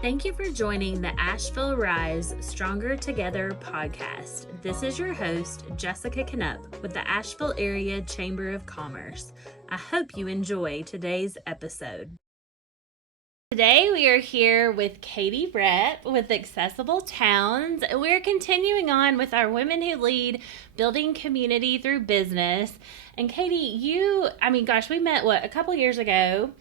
Thank you for joining the Asheville Rise Stronger Together podcast. This is your host, Jessica Knupp with the Asheville Area Chamber of Commerce. I hope you enjoy today's episode. Today we are here with Katie Reph with Accessible Towns. We're continuing on with our Women Who Lead, Building Community Through Business. And Katie, we met, a couple years ago,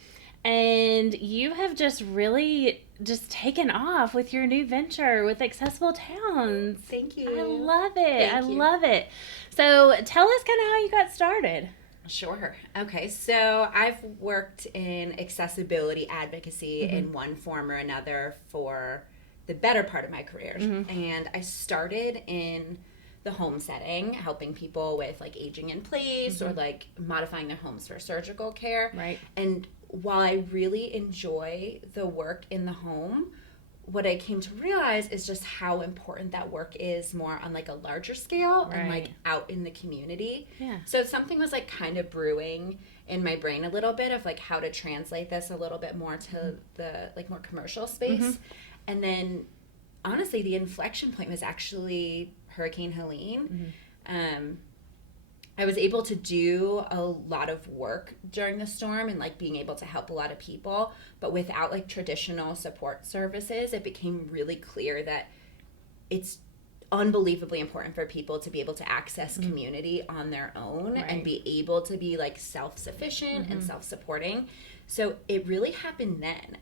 and you have just really taken off with your new venture with Accessible Towns. Thank you. I love it. Love it. So tell us kind of how you got started. Sure. Okay, so I've worked in accessibility advocacy in one form or another for the better part of my career. And I started in the home setting, helping people with like aging in place or like modifying their homes for surgical care. Right. And while I really enjoy the work in the home, what I came to realize is just how important that work is more on like a larger scale and like out in the community. Yeah. So something was like kind of brewing in my brain a little bit of like how to translate this a little bit more to the like more commercial space. And then honestly, the inflection point was actually Hurricane Helene. I was able to do a lot of work during the storm and like being able to help a lot of people, but without like traditional support services, it became really clear that it's unbelievably important for people to be able to access community on their own and be able to be like self-sufficient and self-supporting. So it really happened then.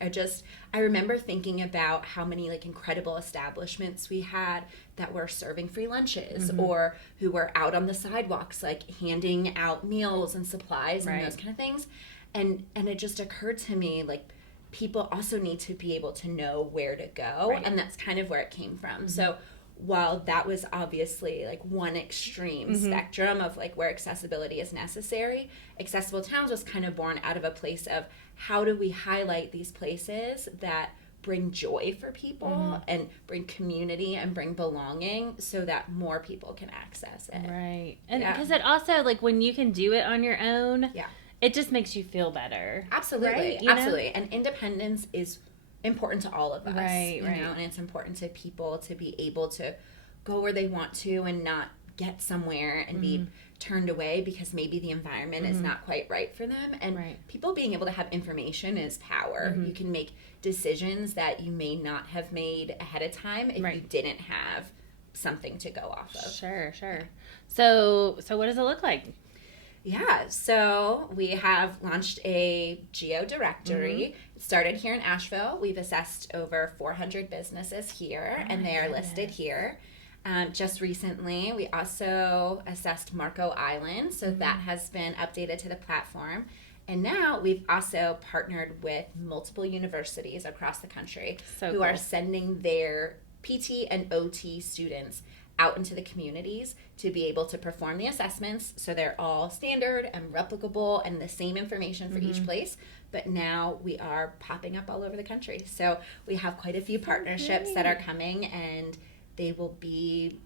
I remember thinking about how many like incredible establishments we had that were serving free lunches or who were out on the sidewalks like handing out meals and supplies and those kind of things. And it just occurred to me like people also need to be able to know where to go. And that's kind of where it came from. So while that was obviously like one extreme spectrum of like where accessibility is necessary, Accessible Towns was kind of born out of a place of how do we highlight these places that bring joy for people and bring community and bring belonging so that more people can access it. Right. And because it also like when you can do it on your own, yeah, it just makes you feel better. Absolutely. Right? Absolutely. And independence is important to all of us, right. And it's important to people to be able to go where they want to and not get somewhere and be turned away because maybe the environment is not quite right for them. And people being able to have information is power. You can make decisions that you may not have made ahead of time if you didn't have something to go off of. Sure. So what does it look like? Yeah, so we have launched a geo directory. It started here in Asheville. We've assessed over 400 businesses here, and they are listed here. Just recently, we also assessed Marco Island, so that has been updated to the platform. And now we've also partnered with multiple universities across the country who are sending their PT and OT students out into the communities to be able to perform the assessments so they're all standard and replicable and the same information for each place. But now we are popping up all over the country. So we have quite a few partnerships that are coming, and they will be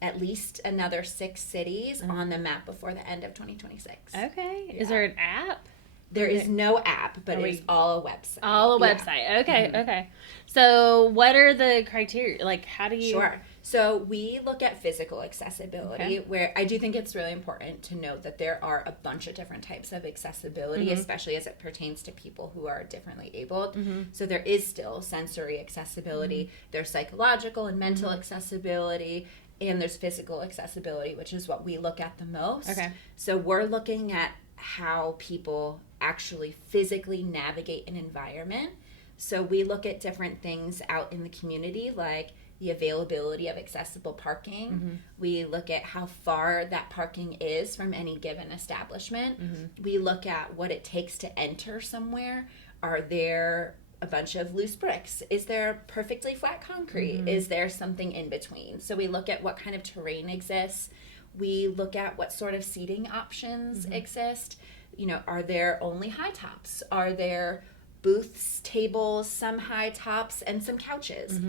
at least another 6 cities on the map before the end of 2026. Okay. Yeah. Is there an app? There is no app, but it is all a website. All a website. Okay. So what are the criteria? Like, how do you... Sure. So we look at physical accessibility, where I do think it's really important to note that there are a bunch of different types of accessibility, especially as it pertains to people who are differently abled. So there is still sensory accessibility. There's psychological and mental accessibility, and there's physical accessibility, which is what we look at the most. Okay. So we're looking at how people actually physically navigate an environment. So we look at different things out in the community, like the availability of accessible parking. We look at how far that parking is from any given establishment. We look at what it takes to enter somewhere. Are there a bunch of loose bricks? Is there perfectly flat concrete? Is there something in between? So we look at what kind of terrain exists. We look at what sort of seating options exist. You know, are there only high tops? Are there booths, tables, some high tops, and some couches?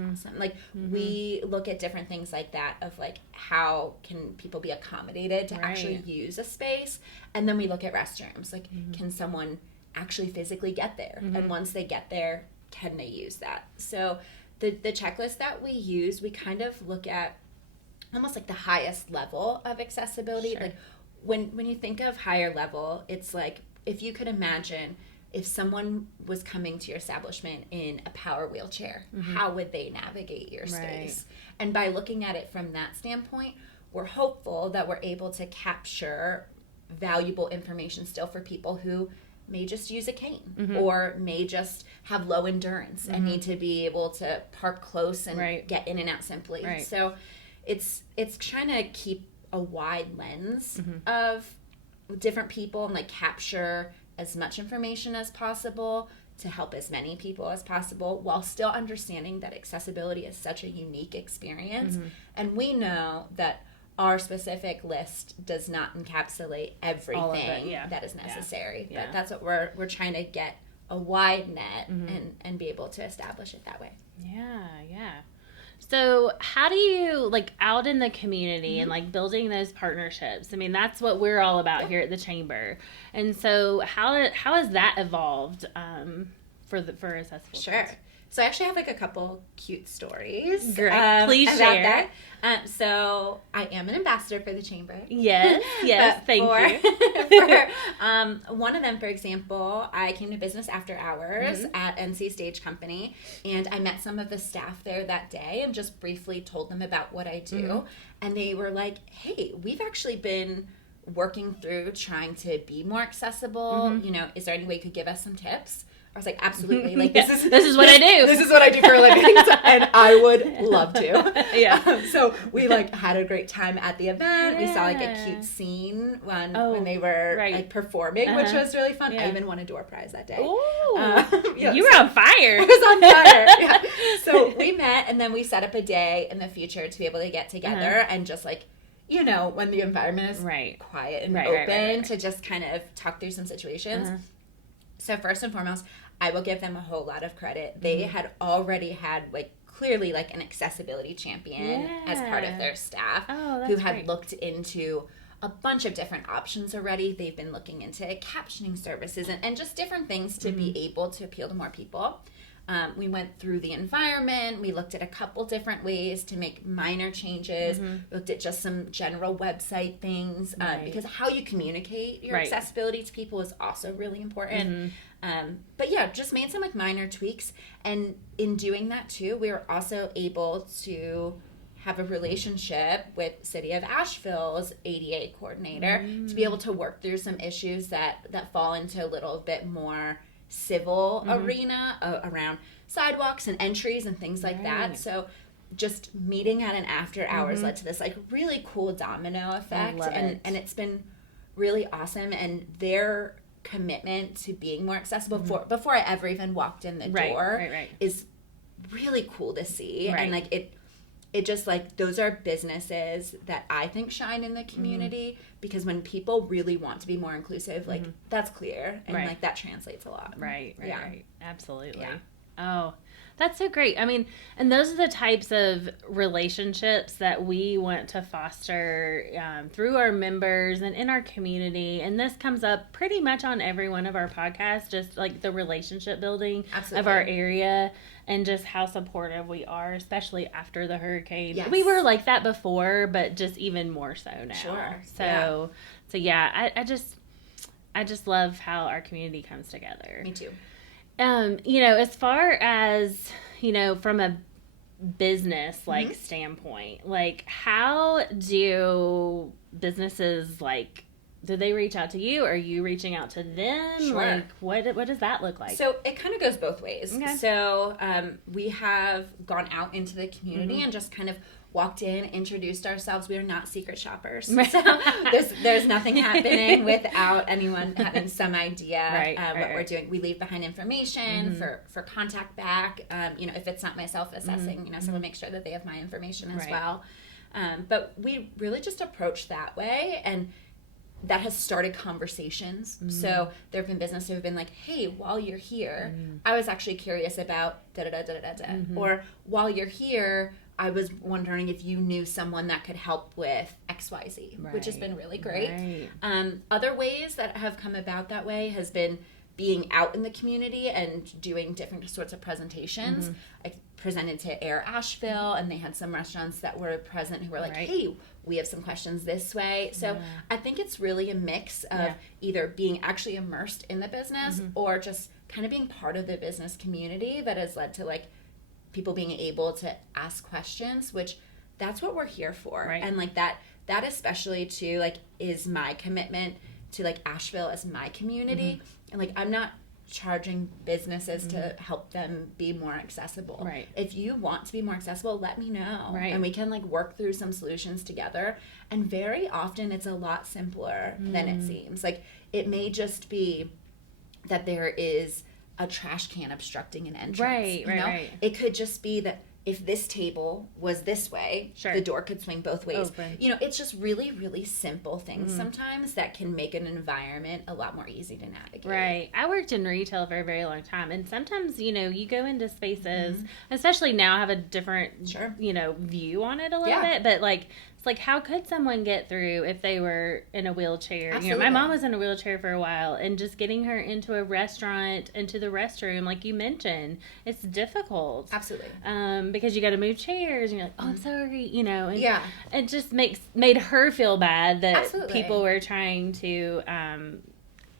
We look at different things like that of like how can people be accommodated to actually use a space. And then we look at restrooms. Like, can someone actually physically get there? And once they get there, can they use that? So the checklist that we use, we kind of look at almost like the highest level of accessibility. Sure. Like when you think of higher level, it's like if you could imagine if someone was coming to your establishment in a power wheelchair, how would they navigate your space? And by looking at it from that standpoint, we're hopeful that we're able to capture valuable information still for people who may just use a cane or may just have low endurance and need to be able to park close and get in and out simply. So it's trying to keep a wide lens of different people and like capture as much information as possible to help as many people as possible while still understanding that accessibility is such a unique experience. And we know that our specific list does not encapsulate everything that is necessary. But that's what we're trying to get a wide net and be able to establish it that way. Yeah. So how do you, like, out in the community and, like, building those partnerships? I mean, that's what we're all about here at the Chamber. And so how has that evolved for accessible Sure. kids? So I actually have, like, a couple cute stories. Great. Please about share. That. So I am an ambassador for the Chamber. Yes, thank you. One of them, for example, I came to business after hours at NC Stage Company, and I met some of the staff there that day and just briefly told them about what I do. And they were like, hey, we've actually been working through trying to be more accessible. You know, is there any way you could give us some tips? I was like, absolutely. Like, this is what I do. This is what I do for a living, and I would love to. So we like had a great time at the event. We saw like a cute scene when they were like performing, which was really fun. I even won a door prize that day. Ooh, you were on fire. I was on fire. So we met, and then we set up a day in the future to be able to get together and just like, you know, when the environment is quiet and open, to just kind of talk through some situations. So first and foremost, I will give them a whole lot of credit. They had already had like clearly like an accessibility champion as part of their staff who had looked into a bunch of different options already. They've been looking into captioning services and just different things to be able to appeal to more people. We went through the environment. We looked at a couple different ways to make minor changes. We looked at just some general website things because how you communicate your accessibility to people is also really important. But yeah, just made some like minor tweaks. And in doing that too, we were also able to have a relationship with City of Asheville's ADA coordinator to be able to work through some issues that fall into a little bit more civil arena around sidewalks and entries and things like that. So just meeting at an after hours led to this like really cool domino effect, and it's been really awesome. And their commitment to being more accessible before I ever even walked in the door is really cool to see. And like it just like those are businesses that I think shine in the community because when people really want to be more inclusive, like that's clear and like that translates a lot. Right. Absolutely. Oh, that's so great. I mean, and those are the types of relationships that we want to foster through our members and in our community. And this comes up pretty much on every one of our podcasts, just like the relationship building of our area and just how supportive we are, especially after the hurricane. We were like that before, but just even more so now. So yeah, I just love how our community comes together. Me too. You know, as far as, you know, from a business like standpoint, like how do businesses like, do they reach out to you? Are you reaching out to them? Like what does that look like? So it kind of goes both ways. So we have gone out into the community and just kind of walked in, introduced ourselves. We are not secret shoppers. So there's nothing happening without anyone having some idea what we're doing. We leave behind information for contact back. You know, if it's not myself assessing, you know, someone make sure that they have my information as well. But we really just approach that way, and that has started conversations. So there have been businesses who have been like, hey, while you're here, I was actually curious about da-da-da-da-da-da. Or while you're here, I was wondering if you knew someone that could help with XYZ, which has been really great. Other ways that have come about that way has been being out in the community and doing different sorts of presentations. I presented to Air Asheville, and they had some restaurants that were present who were like, hey, we have some questions this way. So I think it's really a mix of either being actually immersed in the business or just kind of being part of the business community that has led to like people being able to ask questions, which that's what we're here for. And like that especially too, like, is my commitment to like Asheville as my community. And like, I'm not charging businesses to help them be more accessible. If you want to be more accessible, let me know. And we can like work through some solutions together. And very often it's a lot simpler than it seems. Like, it may just be that there is a trash can obstructing an entrance. You know? It could just be that if this table was this way, the door could swing both ways. You know, it's just really, really simple things sometimes that can make an environment a lot more easy to navigate. I worked in retail for a very long time, and sometimes, you know, you go into spaces, especially now I have a different, you know, view on it a little bit, but like, it's like, how could someone get through if they were in a wheelchair? You know, my mom was in a wheelchair for a while, and just getting her into a restaurant, into the restroom, like you mentioned, it's difficult. Because you got to move chairs, and you're like, oh, I'm sorry, you know. And it just made her feel bad that people were trying to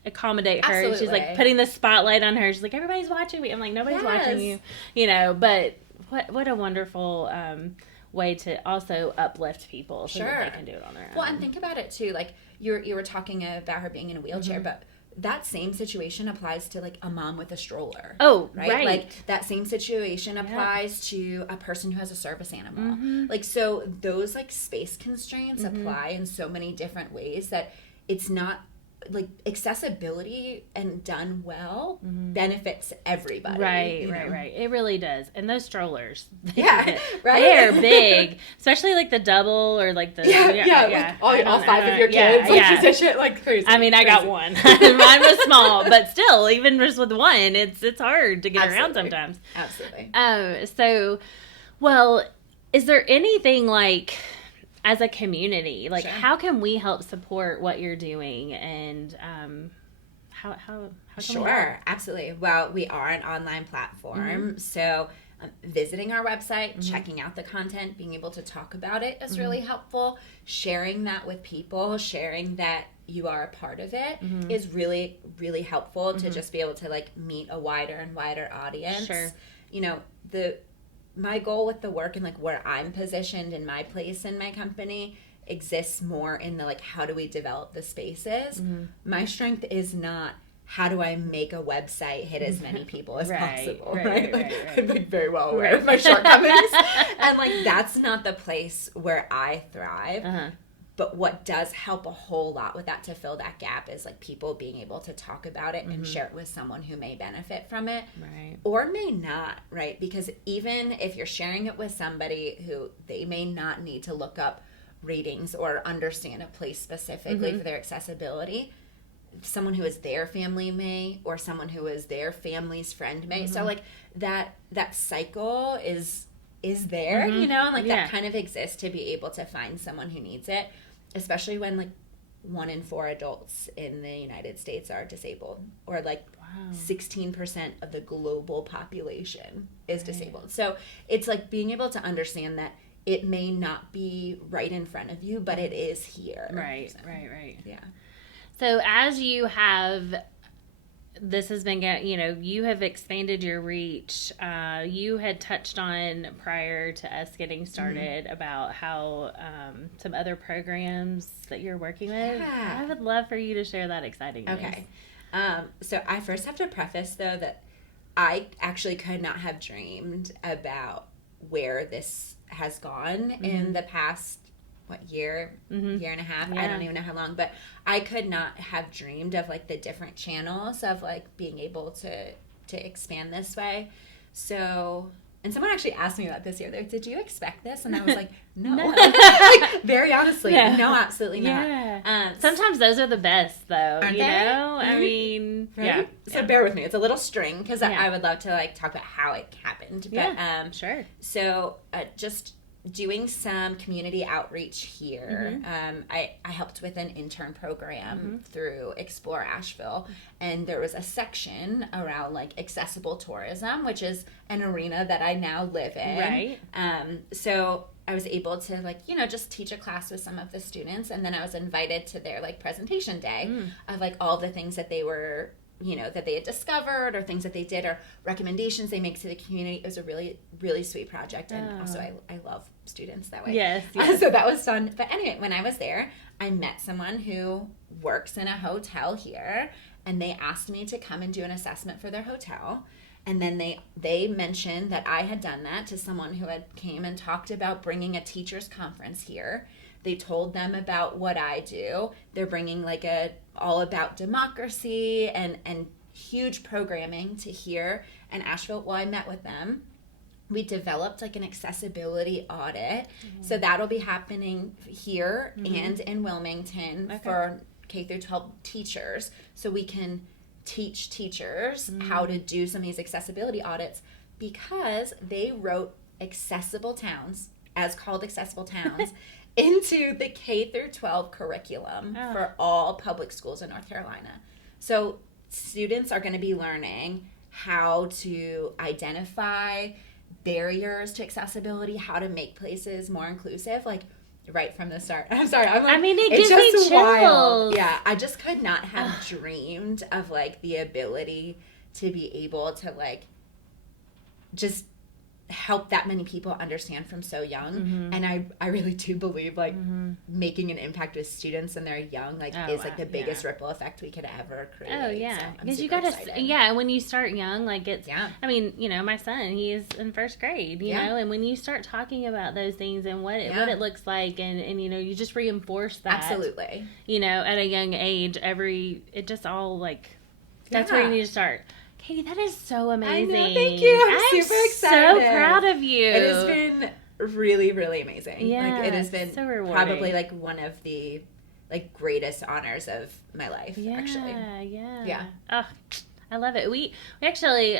accommodate her. She's like putting the spotlight on her. She's like, everybody's watching me. I'm like, nobody's watching you, you know. But what a wonderful way to also uplift people so that they can do it on their own. Well, and think about it too, like you were talking about her being in a wheelchair, but that same situation applies to like a mom with a stroller. Right? Like that same situation applies to a person who has a service animal. Like, so those like space constraints apply in so many different ways that it's not like accessibility and done well benefits everybody. Right. It really does. And those strollers, they're big, especially like the double or like the like all five of your kids like position it like crazy. I mean, I got one. Mine was small, but still, even just with one, it's hard to get around sometimes. So, well, is there anything like, as a community, like how can we help support what you're doing, and how can we help? Absolutely. Well, we are an online platform, so visiting our website, checking out the content, being able to talk about it is really helpful. Sharing that with people, sharing that you are a part of it is really, really helpful to just be able to like meet a wider and wider audience. You know, my goal with the work and like where I'm positioned in my place in my company exists more in the like, how do we develop the spaces? My strength is not how do I make a website hit as many people as possible, right? I'm like very well aware of my shortcomings. And like, that's not the place where I thrive. But what does help a whole lot with that to fill that gap is like people being able to talk about it and share it with someone who may benefit from it or may not, right? Because even if you're sharing it with somebody who they may not need to look up ratings or understand a place specifically for their accessibility, someone who is their family may, or someone who is their family's friend may. So like that cycle is there, you know, and like that kind of exists to be able to find someone who needs it, especially when like 1 in 4 adults in the United States are disabled, or like 16% of the global population is disabled. So it's like being able to understand that it may not be right in front of you, but it is here. Right. Yeah. So as you have, this has been, you know, you have expanded your reach. You had touched on prior to us getting started about how some other programs that you're working with. I would love for you to share that exciting news. Okay. So I first have to preface, though, that I actually could not have dreamed about where this has gone in the past year and a half. I don't even know how long, but I could not have dreamed of like the different channels of like being able to expand this way. So, and someone actually asked me about this year. They're like, did you expect this? And I was like, no. Like, very honestly, no, absolutely not. Sometimes those are the best, though. Aren't you they? know, I mean, So bear with me. It's a little string because I would love to like talk about how it happened. But, sure. So just doing some community outreach here. I helped with an intern program through Explore Asheville, and there was a section around like accessible tourism, which is an arena that I now live in. Right. So I was able to like, you know, just teach a class with some of the students, and then I was invited to their like presentation day of like all the things that they were, you know, that they had discovered or things that they did or recommendations they make to the community. It was a really, really sweet project. And also I love students that way. Yes. So that was fun. But anyway, when I was there, I met someone who works in a hotel here, and they asked me to come and do an assessment for their hotel. And then they mentioned that I had done that to someone who had came and talked about bringing a teachers conference here. They told them about what I do. They're bringing like a all about democracy and huge programming to here in Asheville. Well, I met with them. We developed like an accessibility audit. So that'll be happening here and in Wilmington for K through 12 teachers. So we can teach teachers how to do some of these accessibility audits, because they wrote accessible towns, as called accessible towns, into the K through 12 curriculum for all public schools in North Carolina. So students are going to be learning how to identify barriers to accessibility, how to make places more inclusive, like right from the start. I'm sorry. It gives me chills. Wild. Yeah, I just could not have dreamed of like the ability to be able to like just help that many people understand from so young. And I really do believe like making an impact with students when they're young is like the biggest ripple effect we could ever create. Oh yeah, because you gotta when you start young, like it's I mean, you know, my son, he's in first grade, you know, and when you start talking about those things and what it looks like, and you know, you just reinforce that, absolutely, you know, at a young age, it just all like that's where you need to start. Katie, that is so amazing. I know, thank you. I'm super excited. So proud of you. It has been really, really amazing. Yeah, like, it has been so rewarding. Probably like one of the like greatest honors of my life. Actually. Yeah. Oh, I love it. We actually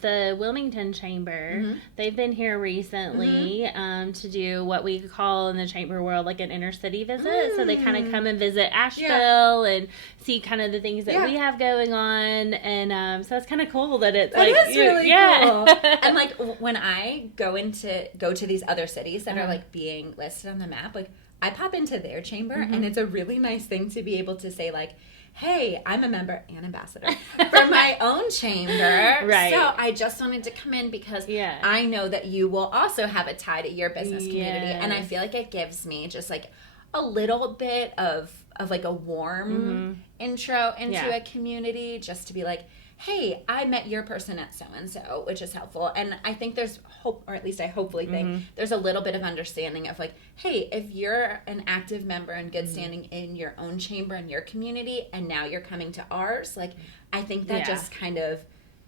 the Wilmington Chamber, they've been here recently to do what we call in the chamber world like an inner city visit. So they kind of come and visit Asheville and see kind of the things that we have going on, and so it's kind of cool that it's like is really cool. And like when I go to these other cities that are like being listed on the map, like I pop into their chamber, and it's a really nice thing to be able to say like, hey, I'm a member and ambassador for my own chamber. Right. So I just wanted to come in because I know that you will also have a tie to your business community. And I feel like it gives me just like a little bit of like a warm intro into a community, just to be like, hey, I met your person at so-and-so, which is helpful. And I think there's hope, or at least I hopefully think there's a little bit of understanding of like, hey, if you're an active member in good standing in your own chamber in your community, and now you're coming to ours, like, I think that just kind of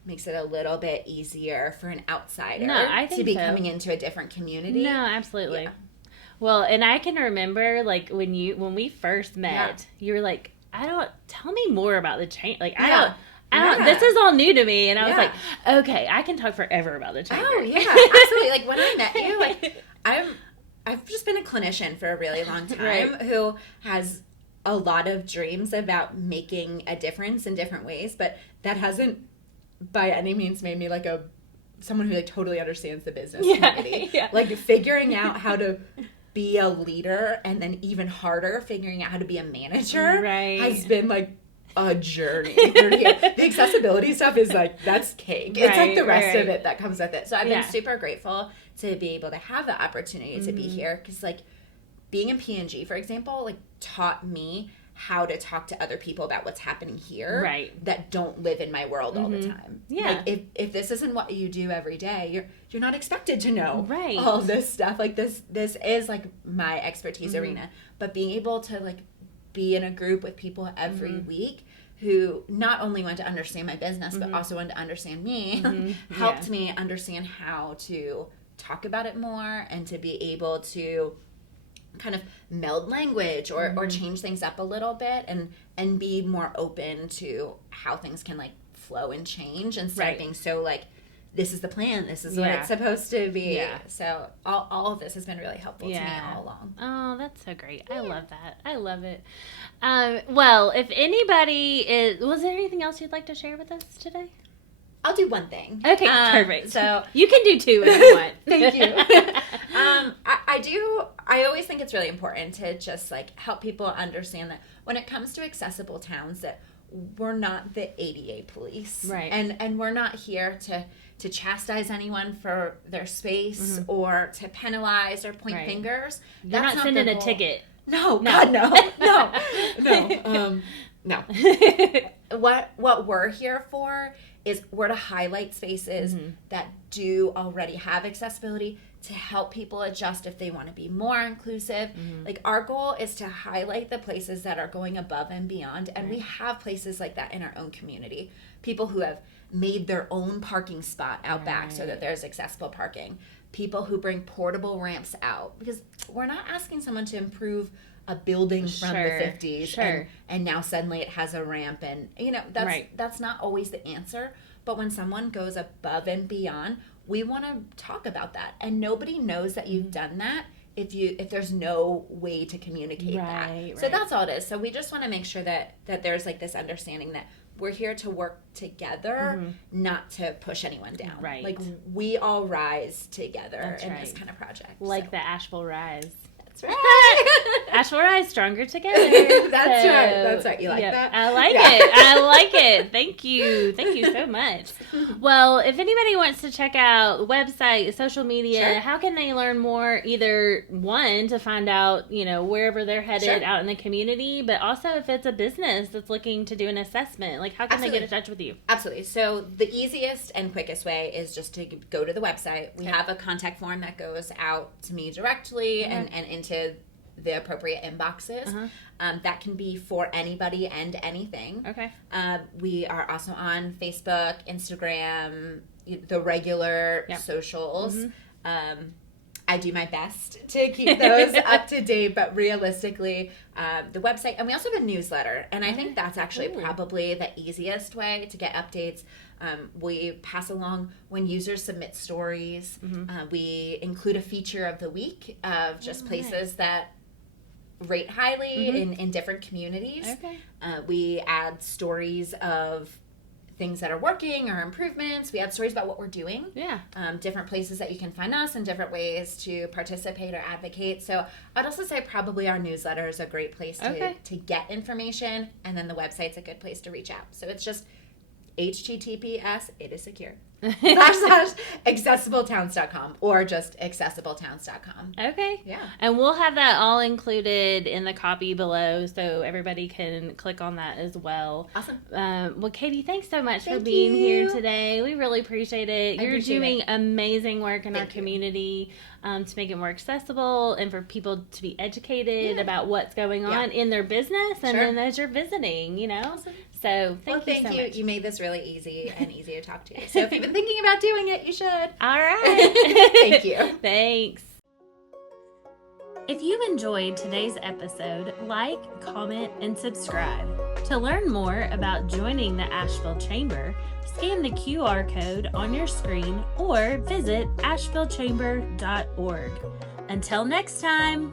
makes it a little bit easier for an outsider to be coming into a different community. No, absolutely. Yeah. Well, and I can remember like when we first met, you were like, tell me more about the chamber. Like, this is all new to me. And I was like, okay, I can talk forever about the chamber. Oh, yeah, absolutely. Like, when I met you, like, I've just been a clinician for a really long time who has a lot of dreams about making a difference in different ways, but that hasn't by any means made me like someone who like totally understands the business community. Like, figuring out how to be a leader, and then even harder, figuring out how to be a manager has been like a journey. The accessibility stuff is like, that's cake. It's like the rest of it that comes with it. So I've been super grateful to be able to have the opportunity to be here, because like being in P&G, for example, like taught me how to talk to other people about what's happening here that don't live in my world all the time. Like if this isn't what you do every day, you're not expected to know all this stuff. Like this is like my expertise arena. But being able to like be in a group with people every week who not only want to understand my business but also want to understand me helped me understand how to talk about it more, and to be able to kind of meld language or change things up a little bit, and be more open to how things can like flow and change, instead of being so like this is the plan. This is what it's supposed to be. Yeah. So all of this has been really helpful to me all along. Oh, that's so great. I love that. I love it. Well, if anybody was there anything else you'd like to share with us today? I'll do one thing. Okay, perfect. So you can do two if you want. Thank you. I always think it's really important to just like help people understand that when it comes to accessible towns, that we're not the ADA police, right? And we're not here to chastise anyone for their space or to penalize or point fingers. You're not sending a ticket. No, God, no. No. What we're here for is we're to highlight spaces that do already have accessibility, to help people adjust if they want to be more inclusive. Like, our goal is to highlight the places that are going above and beyond, and we have places like that in our own community. People who have made their own parking spot out back so that there's accessible parking. People who bring portable ramps out, because we're not asking someone to improve a building from the 50s and now suddenly it has a ramp, and that's not always the answer. But when someone goes above and beyond, we want to talk about that, and nobody knows that you've done that if there's no way to communicate that. So that's all it is. So we just want to make sure that there's like this understanding that we're here to work together, not to push anyone down. Right. Like, we all rise together in this kind of project. Like the Asheville Rise. That's right. Asheville Rise, stronger together. That's right. You like that? I like it. I like it. Thank you so much. Well, if anybody wants to check out website, social media, how can they learn more? Either one, to find out, wherever they're headed out in the community, but also if it's a business that's looking to do an assessment, like how can they get in touch with you? Absolutely. So the easiest and quickest way is just to go to the website. We have a contact form that goes out to me directly and into the appropriate inboxes. That can be for anybody and anything. Okay. We are also on Facebook, Instagram, the regular socials. I do my best to keep those up to date, but realistically, the website, and we also have a newsletter, and I think that's actually probably the easiest way to get updates. We pass along when users submit stories. We include a feature of the week of just places that rate highly in different communities. Okay. We add stories of things that are working or improvements. We add stories about what we're doing. Yeah. Different places that you can find us and different ways to participate or advocate. So I'd also say probably our newsletter is a great place to get information, and then the website's a good place to reach out. So it's just HTTPS, it is secure, /accessibletowns.com, or just accessibletowns.com. Okay. Yeah. And we'll have that all included in the copy below, so everybody can click on that as well. Awesome. Well, Katie, thanks so much for being here today. We really appreciate it. You're doing amazing work in our community to make it more accessible and for people to be educated about what's going on in their business and then as you're visiting, Awesome. So thank you so much. You made this really easy and easy to talk to. So if you've been thinking about doing it, you should. All right. Thank you. Thanks. If you enjoyed today's episode, like, comment, and subscribe. To learn more about joining the Asheville Chamber, scan the QR code on your screen or visit ashevillechamber.org. Until next time.